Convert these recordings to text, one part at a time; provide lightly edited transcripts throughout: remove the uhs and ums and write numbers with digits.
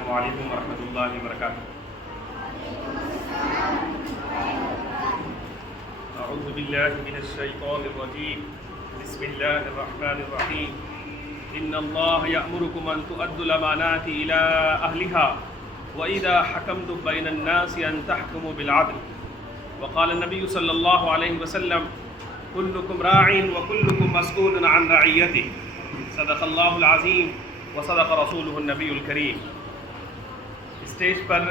السلام علیکم ورحمۃ اللہ وبرکاتہ۔ اعوذ باللہ من الشیطان الرجیم، بسم اللہ الرحمن الرحیم۔ ان اللہ یأمرکم ان تؤدوا الامانات الی اہلہا واذا حکمتم بین الناس ان تحکموا بالعدل۔ وقال النبی صلی اللہ علیہ وسلم کلکم راع وکلکم مسئول عن رعیتہ۔ صدق اللہ العظیم وصدق رسولہ النبی الکریم۔ اسٹیج پر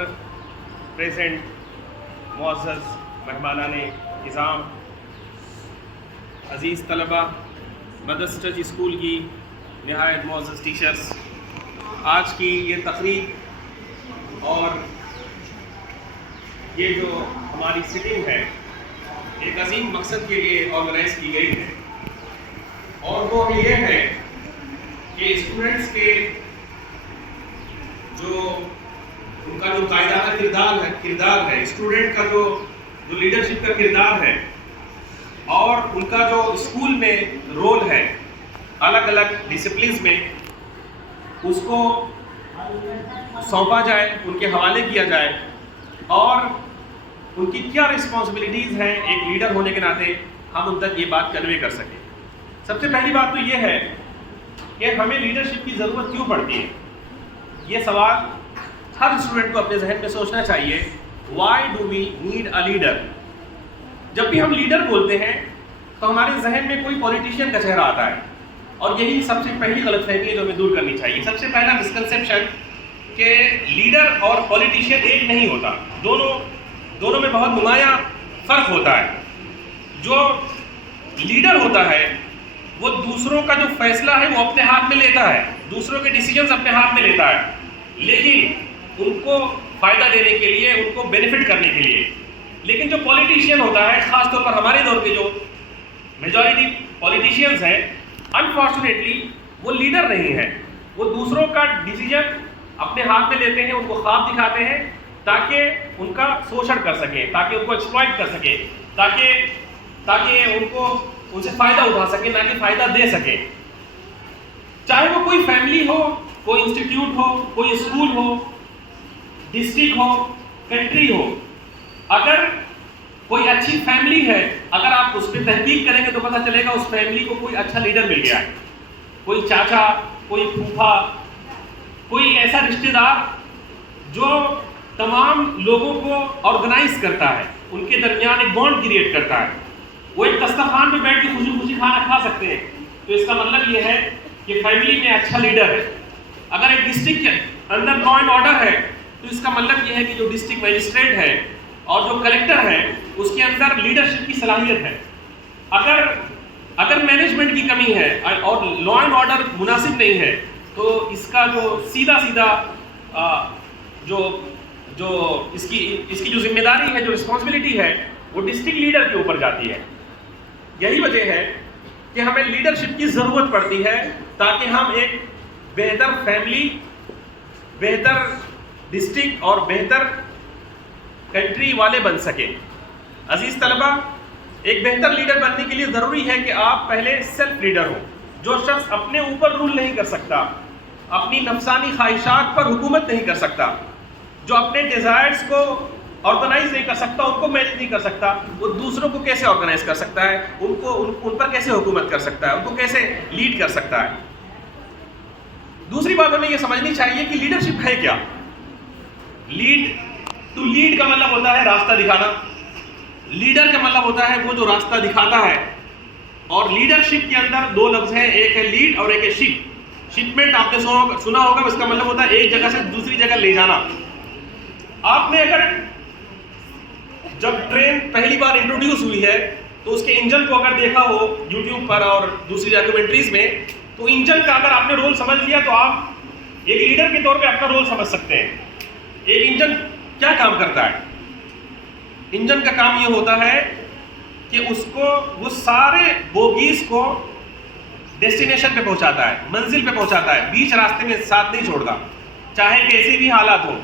پریزنٹ معزز مہمانان نظام، عزیز طلبہ، مدرسہ ٹچ اسکول کی نہایت معزز ٹیچرز، آج کی یہ تقریب اور یہ جو ہماری سٹنگ ہے ایک عظیم مقصد کے لیے آرگنائز کی گئی ہے، اور وہ یہ ہے کہ اسٹوڈنٹس کے ان کا جو قائدانہ کردار ہے، اسٹوڈنٹ کا جو لیڈرشپ کا کردار ہے، اور ان کا جو اسکول میں رول ہے الگ الگ ڈسپلنز میں، اس کو سونپا جائے، ان کے حوالے کیا جائے، اور ان کی کیا رسپانسبلٹیز ہیں ایک لیڈر ہونے کے ناطے ہم ان تک یہ بات کنوے کر سکیں۔ سب سے پہلی بات تو یہ ہے کہ ہمیں لیڈرشپ کی ضرورت کیوں پڑتی ہے۔ یہ سوال ہر اسٹوڈنٹ کو اپنے ذہن میں سوچنا چاہیے، why do we need a leader. جب بھی ہم لیڈر بولتے ہیں تو ہمارے ذہن میں کوئی پولیٹیشین کا چہرہ آتا ہے، اور یہی سب سے پہلی غلط فہمی ہے جو ہمیں دور کرنی چاہیے۔ سب سے پہلا مسکنسیپشن کہ لیڈر اور پولیٹیشین ایک نہیں ہوتا، دونوں میں بہت نمایاں فرق ہوتا ہے۔ جو لیڈر ہوتا ہے وہ دوسروں کا جو فیصلہ ہے وہ اپنے ہاتھ میں لیتا ہے، دوسروں کے ڈیسیجنز اپنے ہاتھ میں لیتا ہے، لیکن ان کو فائدہ دینے کے لیے، ان کو بینیفٹ کرنے کے لیے۔ لیکن جو پولیٹیشین ہوتا ہے، خاص طور پر ہمارے دور کے جو میجورٹی پولیٹیشینز ہیں، انفارچونیٹلی وہ لیڈر نہیں ہیں، وہ دوسروں کا ڈیسیجن اپنے ہاتھ میں لیتے ہیں، ان کو خواب دکھاتے ہیں تاکہ ان کا شوشن کر سکیں، تاکہ ان کو ایکسپلائٹ کر سکیں، تاکہ ان سے فائدہ اٹھا سکیں، نہ کہ فائدہ دے سکیں۔ چاہے وہ کوئی فیملی ہو، کوئی انسٹیٹیوٹ ہو، کوئی اسکول ہو، ڈسٹرکٹ ہو، کنٹری ہو، اگر کوئی اچھی فیملی ہے، اگر آپ اس پہ تحقیق کریں گے تو پتہ چلے گا اس فیملی کو کوئی اچھا لیڈر مل گیا ہے، کوئی چاچا، کوئی پھوپھا، کوئی ایسا رشتہ دار جو تمام لوگوں کو آرگنائز کرتا ہے، ان کے درمیان ایک بانڈ کریٹ کرتا ہے۔ وہ ایک دسترخوان پہ بیٹھ کے خوشی خوشی کھانا کھا سکتے ہیں، تو اس کا مطلب یہ ہے کہ فیملی میں اچھا لیڈر ہے۔ اگر ایک ڈسٹرکٹ کے اندر لا اینڈ آرڈر ہے تو اس کا مطلب یہ ہے کہ جو ڈسٹرکٹ مجسٹریٹ ہے اور جو کلیکٹر ہے اس کے اندر لیڈرشپ کی صلاحیت ہے۔ اگر مینجمنٹ کی کمی ہے اور لا اینڈ آرڈر مناسب نہیں ہے تو اس کا جو سیدھا جو اس کی جو ذمہ داری ہے، جو رسپانسبلٹی ہے، وہ ڈسٹرکٹ لیڈر کے اوپر جاتی ہے۔ یہی وجہ ہے کہ ہمیں لیڈرشپ کی ضرورت پڑتی ہے تاکہ ہم ایک بہتر فیملی، بہتر ڈسٹرکٹ اور بہتر کنٹری والے بن سکیں۔ عزیز طلبہ، ایک بہتر لیڈر بننے کے لیے ضروری ہے کہ آپ پہلے سیلف لیڈر ہوں۔ جو شخص اپنے اوپر رول نہیں کر سکتا، اپنی نفسانی خواہشات پر حکومت نہیں کر سکتا، جو اپنے ڈیزائرز کو آرگنائز نہیں کر سکتا، ان کو مینیج نہیں کر سکتا، وہ دوسروں کو کیسے آرگنائز کر سکتا ہے، ان پر کیسے حکومت کر سکتا ہے، ان کو کیسے لیڈ کر سکتا ہے۔ دوسری بات ہمیں یہ سمجھنی چاہیے کہ لیڈرشپ ہے کیا۔ لیڈ کا مطلب ہوتا ہے راستہ دکھانا، لیڈر کا مطلب ہوتا ہے وہ جو راستہ دکھاتا ہے، اور لیڈرشپ کے اندر دو لفظ ہیں، ایک ہے لیڈ اور ایک ہے شپ۔ شپمنٹ آپ نے سنا ہوگا، اس کا مطلب ہوتا ہے ایک جگہ سے دوسری جگہ لے جانا۔ آپ نے اگر جب ٹرین پہلی بار انٹروڈیوس ہوئی ہے تو اس کے انجن کو اگر دیکھا ہو یوٹیوب پر اور دوسری ڈاکیومنٹریز میں، تو انجن کا اگر آپ نے رول سمجھ لیا تو آپ ایک لیڈر کے طور پہ اپنا رول سمجھ سکتے ہیں۔ ایک انجن کیا کام کرتا ہے؟ انجن کا کام یہ ہوتا ہے کہ وہ سارے بوگیز کو ڈیسٹینیشن پہ پہنچاتا ہے، منزل پہ پہنچاتا ہے، بیچ راستے میں ساتھ نہیں چھوڑتا، چاہے کیسے بھی حالات ہوں،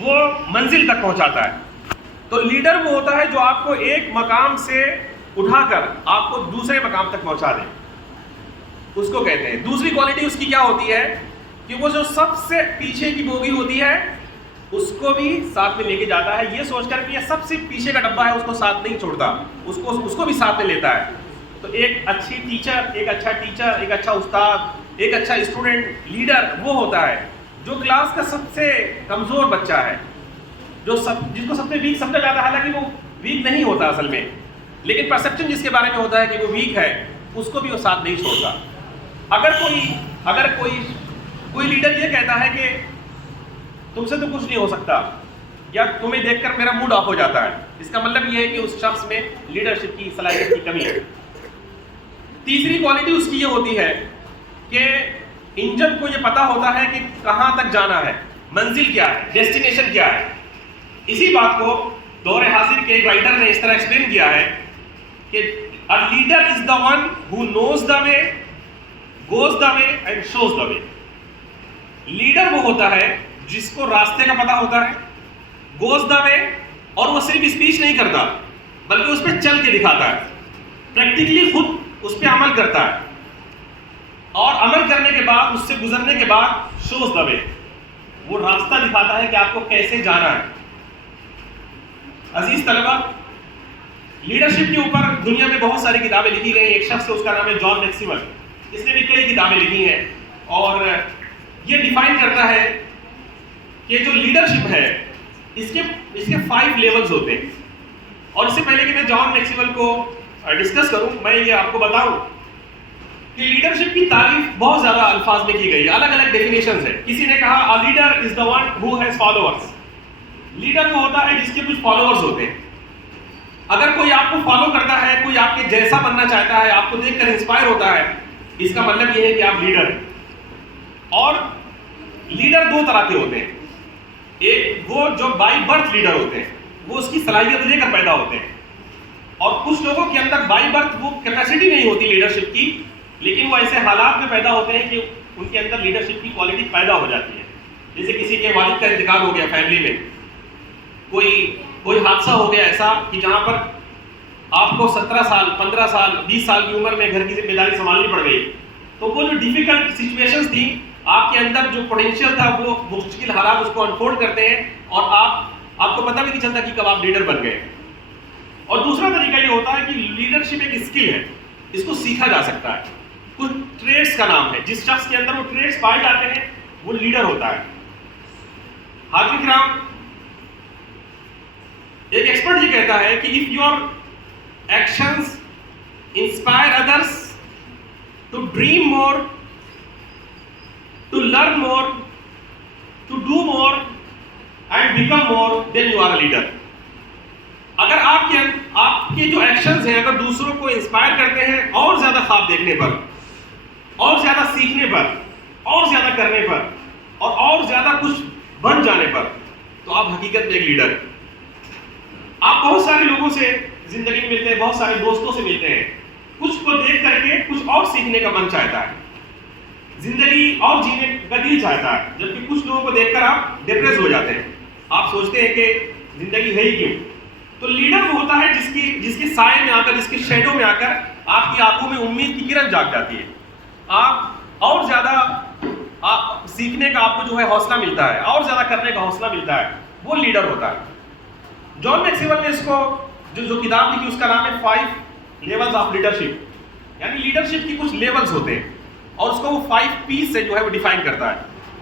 وہ منزل تک پہنچاتا ہے۔ تو لیڈر وہ ہوتا ہے جو آپ کو ایک مقام سے اٹھا کر آپ کو دوسرے مقام تک پہنچا دے، اس کو کہتے ہیں۔ دوسری کوالٹی اس کی کیا ہوتی ہے کہ وہ جو سب سے پیچھے کی بوگی ہوتی ہے اس کو بھی ساتھ میں لے کے جاتا ہے, یہ سوچ کر کہ یہ سب سے پیچھے کا ڈبہ ہے اس کو ساتھ نہیں چھوڑتا, اس کو بھی ساتھ میں لیتا ہے. تو ایک اچھی ٹیچر, ایک اچھا استاد, ایک اچھا اسٹوڈنٹ لیڈر وہ ہوتا ہے جو کلاس کا سب سے کمزور بچہ ہے, جس کو سب سے ویک سمجھا جاتا ہے, حالانکہ وہ ویک نہیں ہوتا اصل میں, لیکن پرسیپشن جس کے بارے میں ہوتا ہے کہ وہ ویک ہے اس کو بھی وہ ساتھ نہیں چھوڑتا. اگر کوئی لیڈر یہ کہتا ہے کہ تم سے تو کچھ نہیں ہو سکتا یا تمہیں دیکھ کر میرا موڈ آف ہو جاتا ہے, اس کا مطلب یہ ہے کہ اس شخص میں لیڈرشپ کی صلاحیت کی کمی ہے. تیسری کوالٹی اس کی یہ ہوتی ہے کہ انجن کو یہ پتا ہوتا ہے کہ کہاں تک جانا ہے, منزل کیا ہے, ڈیسٹینیشن کیا ہے. اسی بات کو دور حاضر کے ایک رائٹر نے اس طرح ایکسپلین کیا ہے کہ a leader is the one who knows the way, goes the way and shows the way. Leader وہ ہوتا ہے جس کو راستے کا پتا ہوتا ہے, goes the way, اور وہ صرف اسپیچ نہیں کرتا بلکہ اس پہ چل کے دکھاتا ہے, پریکٹیکلی خود اس پہ عمل کرتا ہے, اور عمل کرنے کے بعد, اس سے گزرنے کے بعد shows the way, وہ راستہ دکھاتا ہے کہ آپ کو کیسے جانا ہے. عزیز طلبہ, لیڈرشپ کے اوپر دنیا میں بہت ساری کتابیں لکھی گئی. ایک شخص ہے اس کا نام ہے جان میکسویل, اس نے بھی کئی کتابیں لکھی ہیں اور یہ ڈیفائن کرتا ہے کہ جو لیڈرشپ ہے اس کے 5 لیولز ہوتے ہیں. اور اس سے پہلے کہ میں جان میکسویل کو ڈسکس کروں, میں یہ آپ کو بتاؤں کہ لیڈرشپ کی تعریف بہت زیادہ الفاظ میں کی گئی ہے, الگ الگ ڈیفینیشنز ہیں. کسی نے کہا a leader is the one who has followers. Leader وہ ہوتا ہے جس کے کچھ فالوورز ہوتے ہیں. اگر کوئی آپ کو فالو کرتا ہے, کوئی آپ کے جیسا بننا چاہتا ہے, آپ کو دیکھ کر انسپائر ہوتا ہے, اس کا مطلب یہ ہے کہ آپ لیڈر ہیں. اور لیڈر 2 طرح کے ہوتے ہیں. ایک وہ جو بائی برتھ لیڈر ہوتے ہیں, وہ اس کی صلاحیت لے کر پیدا ہوتے ہیں, اور کچھ لوگوں کے اندر بائی برتھ وہ کیپیسٹی نہیں ہوتی لیڈرشپ کی, لیکن وہ ایسے حالات میں پیدا ہوتے ہیں کہ ان کے اندر لیڈرشپ کی کوالٹی پیدا ہو جاتی ہے. جیسے کسی کے والد کا انتقال ہو گیا فیملی میں, کوئی حادثہ ہو گیا ایسا کہ جہاں پر آپ کو 17 سال 15 سال 20 سال کی عمر میں گھر کی ذمہ داری سنبھالنی پڑ گئی, تو وہ جو ڈیفیکلٹ سچویشنز تھی, آپ کے اندر جو پوٹینشیل تھا وہ مشکل حالات اس کو انفولڈ کرتے ہیں, اور آپ کو پتہ بھی نہیں چلتا کہ کب آپ لیڈر بن گئے. اور دوسرا طریقہ یہ ہوتا ہے کہ لیڈرشپ ایک اسکل ہے, اس کو سیکھا جا سکتا ہے. کچھ ٹریٹس کا نام ہے, جس شخص کے اندر وہ ٹریٹس پائے جاتے ہیں وہ لیڈر ہوتا ہے. حاضرین کرام, ایک ایکسپرٹ یہ کہتا ہے کہ if your actions inspire others to dream more, to learn more, to do more and become more, then you are a leader. اگر آپ کے جو ایکشنز ہیں اگر دوسروں کو انسپائر کرتے ہیں اور زیادہ خواب دیکھنے پر, اور زیادہ سیکھنے پر, اور زیادہ کرنے پر, اور زیادہ کچھ بن جانے پر, تو آپ حقیقت میں ایک لیڈر ہیں. آپ بہت سارے لوگوں سے زندگی میں ملتے ہیں, بہت سارے دوستوں سے ملتے ہیں, کچھ کو دیکھ کر کے کچھ اور سیکھنے کا من چاہتا ہے, زندگی اور جینے کا دل چاہتا ہے, جبکہ کچھ لوگوں کو دیکھ کر آپ ڈپریس ہو جاتے ہیں, آپ سوچتے ہیں کہ زندگی ہے ہی کیوں. تو لیڈر وہ ہوتا ہے جس کے سائے میں آ کر, جس کے شیڈو میں آ کر آپ کی آنکھوں میں امید کی کرن جاگ جاتی ہے, آپ اور زیادہ سیکھنے کا آپ کو جو ہے حوصلہ ملتا ہے, اور زیادہ کرنے کا حوصلہ ملتا ہے, وہ لیڈر ہوتا ہے. جان میکسویل نے اس کو جو کتاب لکھی اس کا نام ہے 5 لیولز آف لیڈرشپ, یعنی لیڈرشپ کی کچھ لیولز ہوتے ہیں, اور اس کو وہ 5 پیس سے جو ہے وہ ڈیفائن کرتا ہے.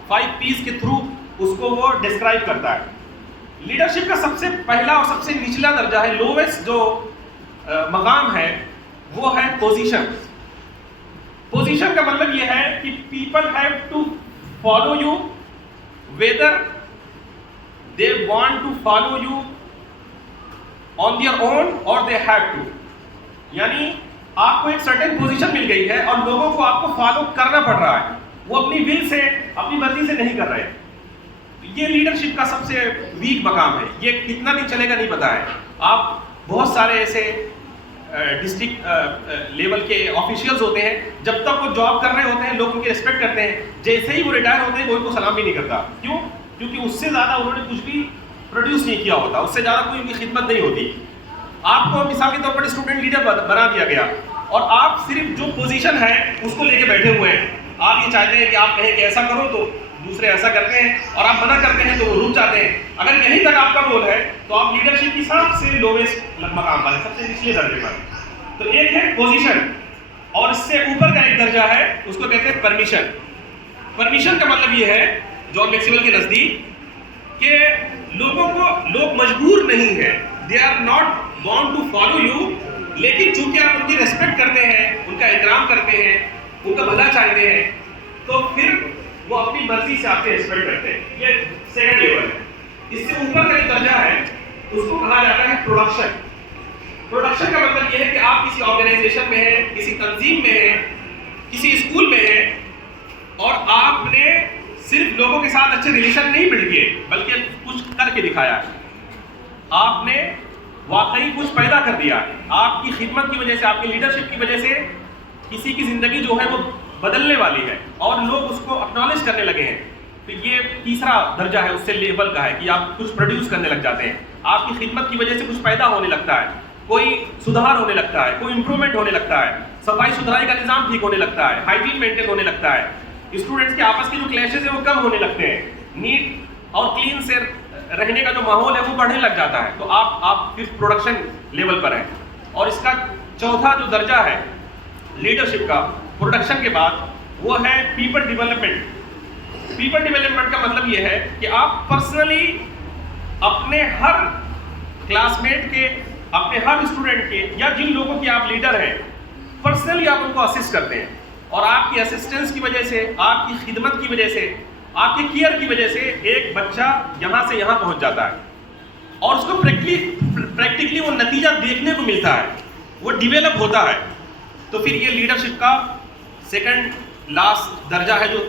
5 پیس کے تھرو اس کو وہ ڈسکرائب کرتا ہے. لیڈرشپ کا سب سے پہلا اور سب سے نچلا درجہ ہے, لوویسٹ جو مقام ہے وہ ہے پوزیشن. پوزیشن کا مطلب یہ ہے کہ people have to follow you whether they want to follow you on their own or they have to. یعنی آپ کو ایک سرٹن پوزیشن مل گئی ہے اور لوگوں کو آپ کو فالو کرنا پڑ رہا ہے, وہ اپنی ول سے اپنی مرضی سے نہیں کر رہے. یہ لیڈرشپ کا سب سے ویک مقام ہے. یہ کتنا دن چلے گا نہیں پتا ہے. آپ بہت سارے ایسے ڈسٹرکٹ لیول کے آفیشیلز ہوتے ہیں, جب تک وہ جاب کر رہے ہوتے ہیں لوگ ان کی ریسپیکٹ کرتے ہیں, جیسے ہی وہ ریٹائر ہوتے ہیں کوئی ان کو سلام بھی نہیں کرتا. کیوں؟ کیونکہ اس سے زیادہ انہوں نے کچھ بھی پروڈیوس نہیں کیا ہوتا, اس سے زیادہ کوئی ان کی خدمت نہیں ہوتی. آپ کو مثال کے طور پر اسٹوڈنٹ لیڈر بنا دیا گیا, اور آپ صرف جو پوزیشن ہے اس کو لے کے بیٹھے ہوئے ہیں, آپ یہ چاہتے ہیں کہ آپ کہیں کہ ایسا کرو تو دوسرے ایسا کرتے ہیں, اور آپ منع کرتے ہیں تو وہ رک جاتے ہیں. اگر یہیں تک آپ کا رول ہے تو آپ لیڈرشپ کی سب سے لوویسٹ مقام پر, سب سے نچلے درجے پر. تو ایک ہے پوزیشن, اور اس سے اوپر کا ایک درجہ ہے, اس کو کہتے ہیں پرمیشن. پرمیشن کا مطلب یہ ہے جان میکسویل کے نزدیک کہ لوگ مجبور نہیں ہیں, they are not bound to follow you, لیکن چونکہ آپ ان کی ریسپیکٹ کرتے ہیں, ان کا احترام کرتے ہیں, ان کا بھلا چاہتے ہیں, تو پھر وہ اپنی مرضی سے آپ سے ریسپیکٹ کرتے ہیں. یہ سیکنڈ لیول ہے. اس سے اوپر کا جو درجہ ہے اس کو کہا جاتا ہے پروڈکشن. پروڈکشن کا مطلب یہ ہے کہ آپ کسی آرگنائزیشن میں ہیں, کسی تنظیم میں ہیں, کسی اسکول میں ہیں, اور آپ نے صرف لوگوں کے ساتھ اچھے ریلیشن نہیں بلڈ کیے بلکہ کچھ کر کے دکھایا. آپ نے واقعی کچھ پیدا کر دیا. آپ کی خدمت کی وجہ سے, آپ کی لیڈرشپ کی وجہ سے کسی کی زندگی جو ہے وہ بدلنے والی ہے, اور لوگ اس کو اکنالج کرنے لگے ہیں. تو یہ تیسرا درجہ ہے, اس سے لیول کا ہے کہ آپ کچھ پروڈیوس کرنے لگ جاتے ہیں. آپ کی خدمت کی وجہ سے کچھ پیدا ہونے لگتا ہے, کوئی سدھار ہونے لگتا ہے, کوئی امپرومنٹ ہونے لگتا ہے, صفائی ستھرائی کا نظام ٹھیک ہونے لگتا ہے, ہائیجین مینٹین ہونے لگتا ہے, اسٹوڈنٹس کے آپس کے جو کلیشز ہیں وہ کم ہونے لگتے ہیں, نیٹ اور کلین سے رہنے کا جو ماحول ہے وہ بڑھنے لگ جاتا ہے. تو آپ پھر پروڈکشن لیول پر ہیں. اور اس کا چوتھا جو درجہ ہے لیڈرشپ کا پروڈکشن کے بعد, وہ ہے پیپل ڈیولپمنٹ. پیپل ڈیولپمنٹ کا مطلب یہ ہے کہ آپ پرسنلی اپنے ہر کلاس میٹ کے, اپنے ہر اسٹوڈنٹ کے, یا جن لوگوں کے آپ لیڈر ہیں, پرسنلی آپ ان کو اسسٹ کرتے ہیں. اور آپ کی اسسٹنس کی وجہ سے, آپ کی خدمت کی وجہ سے, آپ کی کیئر کی وجہ سے ایک بچہ یہاں سے یہاں پہنچ جاتا ہے, اور اس کو پریکٹیکلی وہ نتیجہ دیکھنے کو ملتا ہے, وہ ڈیولپ ہوتا ہے. تو پھر یہ لیڈرشپ کا سیکنڈ لاسٹ درجہ ہے, جو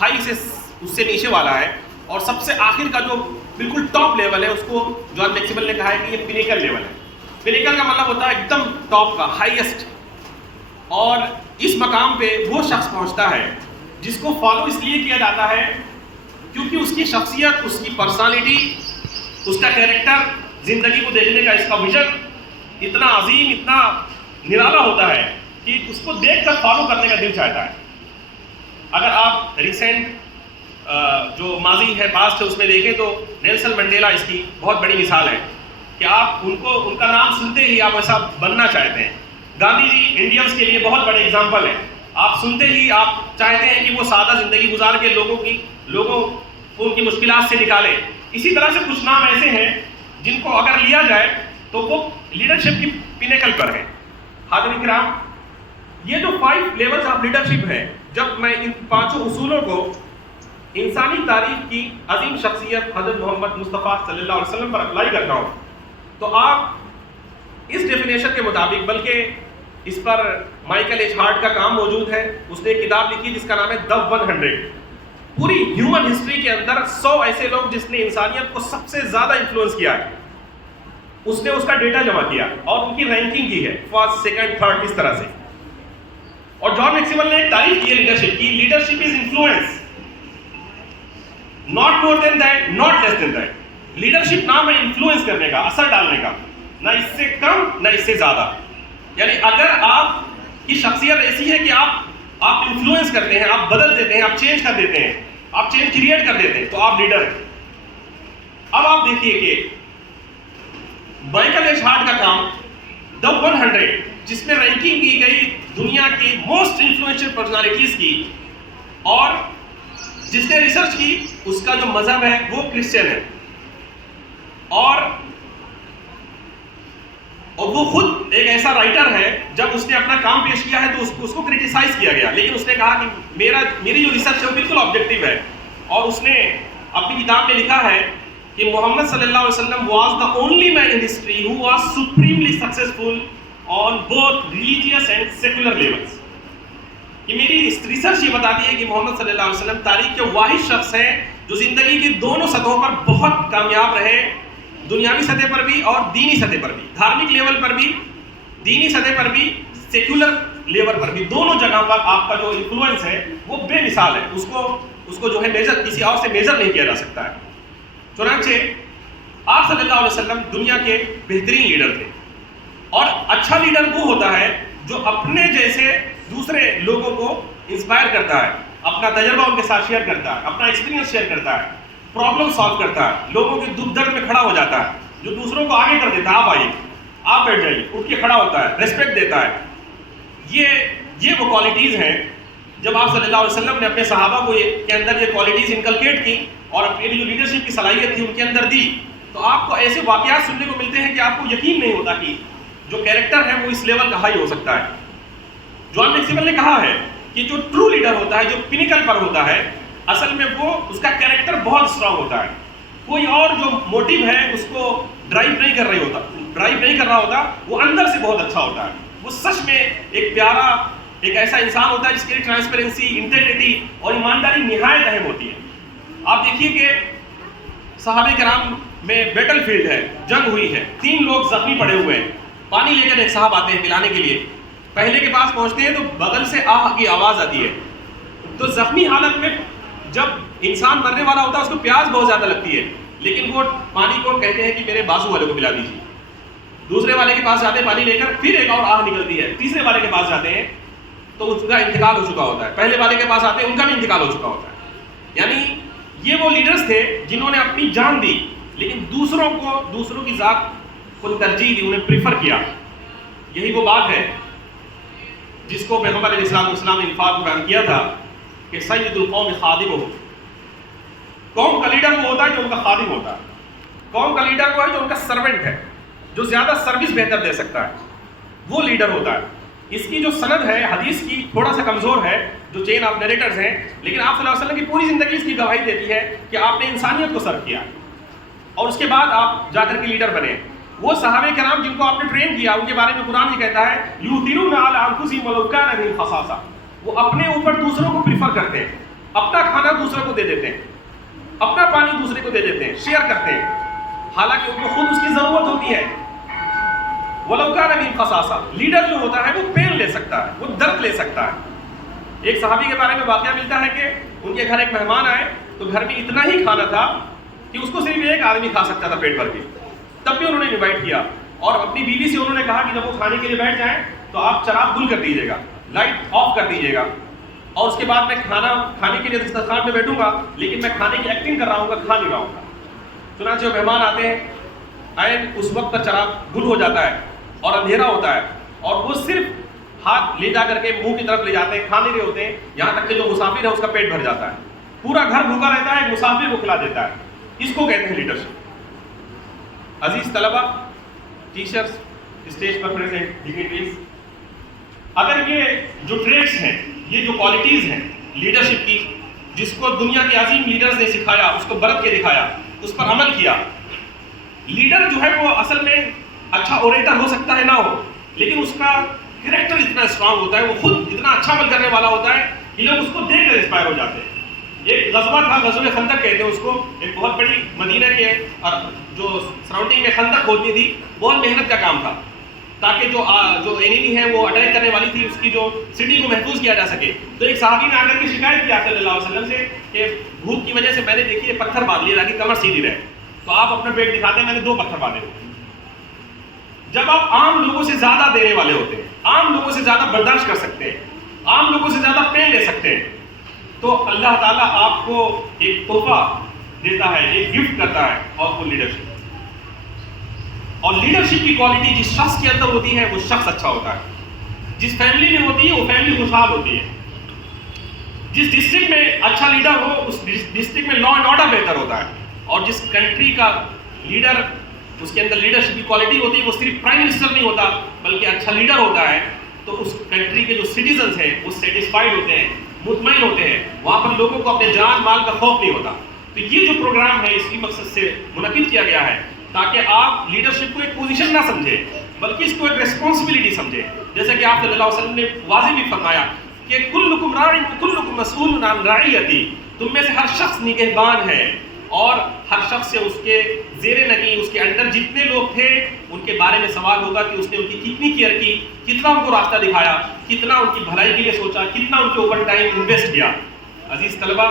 ہائی سے اس سے نیچے والا ہے. اور سب سے آخر کا جو بالکل ٹاپ لیول ہے, اس کو جان میکسویل نے کہا ہے کہ یہ پینیکل لیول ہے. پینیکل کا مطلب ہوتا ہے ایک دم ٹاپ کا, ہائیسٹ. اور اس مقام پہ وہ شخص پہنچتا ہے جس کو فالو اس لیے کیا جاتا ہے کیونکہ اس کی شخصیت, اس کی پرسنالٹی, اس کا کیریکٹر, زندگی کو دیکھنے کا اس کا ویژن اتنا عظیم, اتنا نرالا ہوتا ہے کہ اس کو دیکھ کر فالو کرنے کا دل چاہتا ہے. اگر آپ ریسنٹ جو ماضی ہے, پاسٹ ہے, اس میں دیکھیں تو نیلسن منڈیلا اس کی بہت بڑی مثال ہے کہ آپ ان کا نام سنتے ہی آپ ایسا بننا چاہتے ہیں. گاندھی جی انڈینس کے لیے بہت بڑے اگزامپل ہیں. آپ سنتے ہی آپ چاہتے ہیں کہ وہ سادہ زندگی گزار کے لوگوں کو ان کی مشکلات سے نکالیں. اسی طرح سے کچھ نام ایسے ہیں جن کو اگر لیا جائے تو وہ لیڈرشپ کی پینیکل پر ہیں. حاضرین کرام, یہ جو 5 لیولز آف لیڈرشپ ہیں, جب میں ان 5 اصولوں کو انسانی تاریخ کی عظیم شخصیت حضرت محمد مصطفیٰ صلی اللہ علیہ وسلم پر اپلائی کرتا ہوں, تو آپ اس ڈیفینیشن کے مطابق, بلکہ اس پر مائیکل ایچ ہارٹ کا کام موجود ہے. اس نے ایک کتاب لکھی جس کا نام ہے The 100. پوری ہیومن ہسٹری کے اندر 100 ایسے لوگ جس نے انسانیت کو سب سے زیادہ انفلوئنس کیا ہے, اس نے اس کا ڈیٹا جمع کیا اور ان کی رینکنگ کی ہے, فرسٹ, سیکنڈ, تھرڈ, اس طرح سے. اور جان میکسویل نے ایک تعریف کی ہے لیڈرشپ کی, leadership is influence, not more than that, not less than that. Leadership نام ہے انفلوئنس کرنے کا, اثر ڈالنے کا, نہ اس سے کم نہ اس سے زیادہ. یعنی اگر آپ کی شخصیت ایسی ہے کہ آپ انفلوئنس کرتے ہیں, آپ بدل دیتے ہیں, آپ چینج کر دیتے ہیں, آپ چینج کریٹ کر دیتے ہیں, تو آپ لیڈر ہیں. اب آپ دیکھیے کہ مائیکل ایچ ہارٹ کا کام The 100, جس میں رینکنگ کی گئی دنیا کی موسٹ انفلوئنشل پرسنالٹیز کی, اور جس نے ریسرچ کی اس کا جو مذہب ہے وہ کرسچن ہے, اور وہ خود ایک ایسا رائٹر ہے, جب اس نے اپنا کام پیش کیا ہے تو اس کو کرٹیسائز کیا گیا, لیکن اس نے کہا کہ میری جو ریسرچ ہے وہ بالکل آبجیکٹیو ہے. اور اس نے اپنی کتاب میں لکھا ہے کہ محمد صلی اللہ علیہ وسلم was the only man in history who was supremely successful on both religious and secular levels. کہ میری ریسرچ یہ بتاتی ہے کہ محمد صلی اللہ علیہ وسلم تاریخ کے واحد شخص ہیں جو زندگی کی دونوں سطحوں پر بہت کامیاب رہے, دنیاوی سطح پر بھی اور دینی سطح پر بھی, دھارمک لیول پر بھی, دینی سطح پر بھی, سیکولر لیول پر بھی, دونوں جگہ پر آپ کا جو انفلوئنس ہے وہ بے مثال ہے. اس کو جو ہے میجر کسی اور سے میجر نہیں کیا جا سکتا ہے. چنانچہ آپ صلی اللہ علیہ وسلم دنیا کے بہترین لیڈر تھے, اور اچھا لیڈر وہ ہوتا ہے جو اپنے جیسے دوسرے لوگوں کو انسپائر کرتا ہے, اپنا تجربہ ان کے ساتھ شیئر کرتا ہے، اپنا ایکسپیرینس شیئر کرتا ہے، پرابلم سالو کرتا ہے، لوگوں کے دکھ درد میں کھڑا ہو جاتا ہے، جو دوسروں کو آگے کر دیتا ہے، آپ آئیے، آپ بیٹھ جائیے، اٹھ کے کھڑا ہوتا ہے، ریسپیکٹ دیتا ہے. یہ وہ کوالٹیز ہیں جب آپ صلی اللہ علیہ وسلم نے اپنے صحابہ کو کے اندر یہ کوالٹیز انکلکیٹ کی اور اپنی جو لیڈرشپ کی صلاحیت تھی ان کے اندر دی، تو آپ کو ایسے واقعات سننے کو ملتے ہیں کہ آپ کو یقین نہیں ہوتا کہ جو کیریکٹر ہے وہ اس لیول کا ہائی ہو سکتا ہے. جوان میکسویل نے کہا ہے کہ جو ٹرو لیڈر ہوتا ہے، جو پینیکل پر ہوتا ہے، اصل میں وہ اس کا کیریکٹر بہت اسٹرانگ ہوتا ہے. کوئی اور جو موٹیو ہے اس کو ڈرائیو نہیں کر رہا ہوتا، وہ اندر سے بہت اچھا ہوتا ہے. وہ سچ میں ایک پیارا، ایک ایسا انسان ہوتا ہے جس کے لیے ٹرانسپیرنسی، انٹیگریٹی اور ایمانداری نہایت اہم ہوتی ہے. آپ دیکھیے کہ صحابہ کرام میں بیٹل فیلڈ ہے، جنگ ہوئی ہے، 3 لوگ زخمی پڑے ہوئے ہیں، پانی لے کر ایک صاحب آتے ہیں پلانے کے لیے. پہلے کے پاس پہنچتے ہیں تو بغل سے آہ کی آواز آتی ہے. تو زخمی حالت میں جب انسان مرنے والا ہوتا ہے اس کو پیاس بہت زیادہ لگتی ہے، لیکن وہ پانی کو کہتے ہیں کہ میرے بازو والے کو پلا دیجیے. دوسرے والے کے پاس جاتے ہیں پانی لے کر، پھر ایک اور آہ نکلتی ہے. تیسرے والے کے پاس جاتے ہیں تو اس کا انتقال ہو چکا ہوتا ہے. پہلے والے کے پاس آتے ہیں، ان کا بھی انتقال ہو چکا ہوتا ہے. یعنی یہ وہ لیڈرز تھے جنہوں نے اپنی جان دی، لیکن دوسروں کی ذات کو ترجیح دی، انہیں پریفر کیا. یہی وہ بات ہے جس کو پیغمبر علیہ السلام نے انفاق بیان کیا تھا کہ سید القوم خادمہم. قوم کا لیڈر وہ ہوتا ہے جو ان کا خادم ہوتا ہے. قوم کا لیڈر وہ ہے جو ان کا سرونٹ ہے، جو زیادہ سروس بہتر دے سکتا ہے، وہ لیڈر ہوتا ہے. اس کی جو سند ہے حدیث کی تھوڑا سا کمزور ہے، جو چین آف نیریٹرز ہیں، لیکن آپ صلی اللہ علیہ وسلم کی پوری زندگی اس کی گواہی دیتی ہے کہ آپ نے انسانیت کو سرو کیا اور اس کے بعد آپ جا کر کے لیڈر بنے. وہ صحابہ کرام جن کو آپ نے ٹرین کیا، ان کے بارے میں قرآن یہ کہتا ہے یؤثرون علی انفسہم ولو کان بہم خصاصہ. وہ اپنے اوپر دوسروں کو پریفر کرتے ہیں، اپنا کھانا دوسروں کو دے دیتے ہیں، اپنا پانی دوسرے کو دے دیتے ہیں، شیئر کرتے ہیں، حالانکہ ان کو خود اس کی ضرورت ہوتی ہے. ولو کان بہم خصاصہ. لیڈر جو ہوتا ہے وہ پین لے سکتا ہے، وہ درد لے سکتا ہے. ایک صحابی کے بارے میں واقعہ ملتا ہے کہ ان کے گھر ایک مہمان آئے تو گھر میں اتنا ہی کھانا تھا کہ اس کو صرف ایک آدمی کھا سکتا تھا پیٹ بھر کے. تب بھی انہوں نے انوائٹ کیا اور اپنی بیوی سے انہوں نے کہا کہ جب وہ کھانے کے لیے بیٹھ جائیں تو آپ چراغ گل کر دیجیے گا، لائٹ آف کر دیجیے گا، اور اس کے بعد میں کھانا کھانے کے لیے دسترخوان پہ بیٹھوں گا، لیکن میں کھانے کی ایکٹنگ کر رہا ہوں گا، کھا نہیں رہا ہوں گا. چنانچہ وہ مہمان آتے ہیں، عین اس وقت پر چراغ گل ہو جاتا ہے اور اندھیرا ہوتا ہے، اور وہ صرف ہاتھ لے جا کر کے منہ کی طرف لے جاتے ہیں، کھا نہیں رہے ہوتے ہیں، یہاں تک کہ جو مسافر ہے اس کا پیٹ بھر جاتا ہے. پورا گھر بھوکا رہتا ہے، مسافر کو کھلا دیتا ہے. اس کو کہتے ہیں لیڈرشپ. عزیز طلبہ، ٹیچرز، اسٹیج پر پریزنٹ ڈگنیٹریز، اگر یہ جو ٹریٹس ہیں، یہ جو کوالٹیز ہیں لیڈرشپ کی، جس کو دنیا کے عظیم لیڈرز نے سکھایا، اس کو برت کے دکھایا، اس پر عمل کیا. لیڈر جو ہے وہ اصل میں اچھا اوریٹر ہو سکتا ہے، نہ ہو، لیکن اس کا کریکٹر اتنا اسٹرانگ ہوتا ہے، وہ خود اتنا اچھا عمل کرنے والا ہوتا ہے کہ لوگ اس کو دیکھ کر انسپائر ہو جاتے ہیں. ایک غزوہ تھا، غزوہ خندق کہتے ہیں اس کو. ایک بہت بڑی مدینہ کے جو سراؤنڈنگ میں خندق کھودنی تھی، بہت محنت کا کام تھا تاکہ جو اینیمی ہے وہ اٹیک کرنے والی تھی اس کی جو سٹی کو محفوظ کیا جا سکے. تو ایک صحابی نے آ کر کے شکایت کی آپ صلی اللہ علیہ وسلم سے کہ بھوک کی وجہ سے میں نے دیکھی ہے پتھر باندھ لیے تاکہ کمر سیدھی رہے، تو آپ اپنا پیٹ دکھاتے ہیں، میں نے 2 پتھر باندھے. جب آپ عام لوگوں سے زیادہ دینے والے ہوتے ہیں، عام لوگوں سے زیادہ برداشت کر سکتے ہیں، عام لوگوں سے زیادہ پین لے سکتے ہیں، تو اللہ تعالیٰ آپ کو ایک تحفہ دیتا ہے، ایک گفٹ کرتا ہے، اور وہ لیڈرشپ. اور لیڈرشپ کی کوالٹی جس شخص کے اندر ہوتی ہے وہ شخص اچھا ہوتا ہے. جس فیملی میں ہوتی ہے وہ فیملی خوشحال ہوتی ہے. جس ڈسٹرکٹ میں اچھا لیڈر ہو اس ڈسٹرکٹ میں لا اینڈ آرڈر بہتر ہوتا ہے. اور جس کنٹری کا لیڈر اس کے اندر لیڈرشپ کی کوالٹی ہوتی ہے، وہ صرف پرائم منسٹر نہیں ہوتا بلکہ اچھا لیڈر ہوتا ہے، تو اس کنٹری کے جو سٹیزنز ہیں وہ سیٹسفائیڈ ہوتے ہیں، مطمئن ہوتے ہیں. وہاں پر لوگوں کو اپنے جان مال کا خوف نہیں ہوتا. تو یہ جو پروگرام ہے اس کی مقصد سے منعقد کیا گیا ہے تاکہ آپ لیڈرشپ کو ایک پوزیشن نہ سمجھیں بلکہ اس کو ایک ریسپانسبلٹی سمجھیں. جیسا کہ آپ صلی اللہ علیہ وسلم نے واضح بھی فرمایا کہ کلکم راع کلکم مسئول عن رعیتی. تم میں سے ہر شخص نگہبان ہے اور ہر شخص سے اس کے زیر نگین، اس کے انڈر جتنے لوگ تھے ان کے بارے میں سوال ہوگا کہ اس نے ان کی کتنی کیئر کی، کتنا ان کو راستہ دکھایا، کتنا ان کی بھلائی کے لیے سوچا، کتنا ان کے اوور ٹائم انویسٹ کیا. عزیز طلبہ،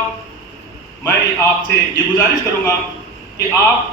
میں آپ سے یہ گزارش کروں گا کہ آپ